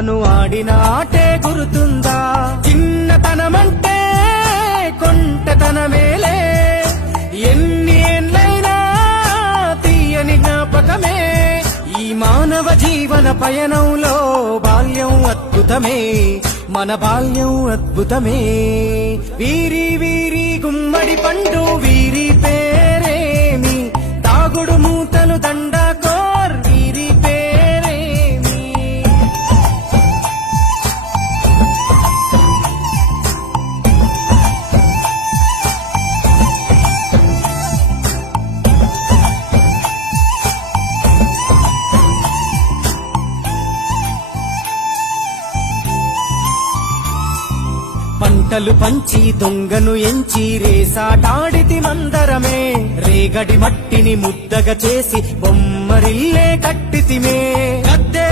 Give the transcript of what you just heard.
ఆడిన ఆటే గురుతుందా? చిన్నతనమంటే కొంటతనమేలే, ఎన్ని ఏళ్ళైనా తీయని జ్ఞాపకమే. ఈ మానవ జీవన పయనంలో బాల్యం అద్భుతమే, మన బాల్యం అద్భుతమే. వీరి వీరి గుమ్మడి పండు వీరి పేరేమి, తాగుడు మూతలు దండాకోర్ వీరి పేరేమి. పంటలు పంచి దొంగను ఎంచి రేసాటాడితి మందరమే, రేగడి మట్టిని ముద్దగా చేసి బొమ్మరిల్లే కట్టితిమే. గద్దే